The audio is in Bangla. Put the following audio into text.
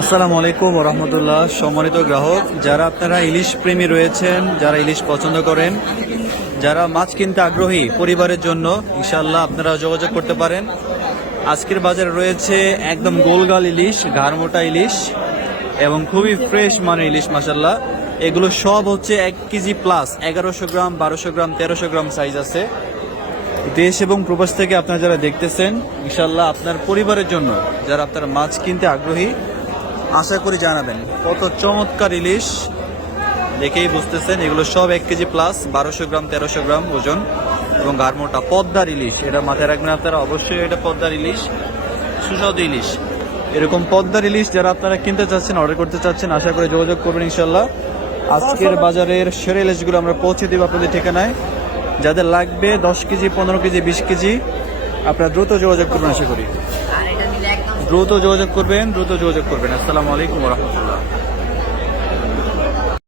আসসালামু আলাইকুম রহমতুল্লাহ সম্মানিত গ্রাহক, যারা আপনারা ইলিশ প্রেমী রয়েছেন, যারা ইলিশ পছন্দ করেন, যারা মাছ কিনতে আগ্রহী পরিবারের জন্য ইনশাল্লাহ আপনারা যোগাযোগ করতে পারেন। আজকের বাজারে রয়েছে একদম গোলগাল ইলিশ, ঘাড়মোটা ইলিশ, এবং খুবই ফ্রেশ মানের ইলিশ মাসাল্লাহ এগুলো সব হচ্ছে এক কেজি প্লাস, এগারোশো গ্রাম, বারোশো গ্রাম, তেরোশো গ্রাম সাইজ আছে। দেশ এবং প্রবাস থেকে আপনারা যারা দেখতেছেন ইনশাল্লাহ আপনার পরিবারের জন্য যারা আপনারা মাছ কিনতে আগ্রহী, আশা করি জানাবেন কত চমৎকার ইলিশ। দেখেই বুঝতেছেন, এগুলো সব এক কেজি প্লাস বারোশো গ্রাম, তেরোশো গ্রাম ওজন এবং গারমোটা পদ্মার ইলিশ। এটা মাথায় রাখবেন আপনারা, অবশ্যই এটা পদ্মার ইলিশ, সুস্বাদু ইলিশ। এরকম পদ্মার ইলিশ যারা আপনারা কিনতে চাচ্ছেন অর্ডার করতে চাচ্ছেন, আশা করে যোগাযোগ করবেন ইনশাল্লাহ আজকের বাজারের সেরা ইলিশগুলো আমরা পৌঁছে দেবো আপনাদের ঠিকানায়। যাদের লাগবে দশ কেজি পনেরো কেজি বিশ কেজি আপনারা দ্রুত যোগাযোগ করবেন আশা করি। দ্রুত যোগাযোগ করবেন দ্রুত যোগাযোগ করবেন। আসসালামু আলাইকুম রহমতুল্লাহ।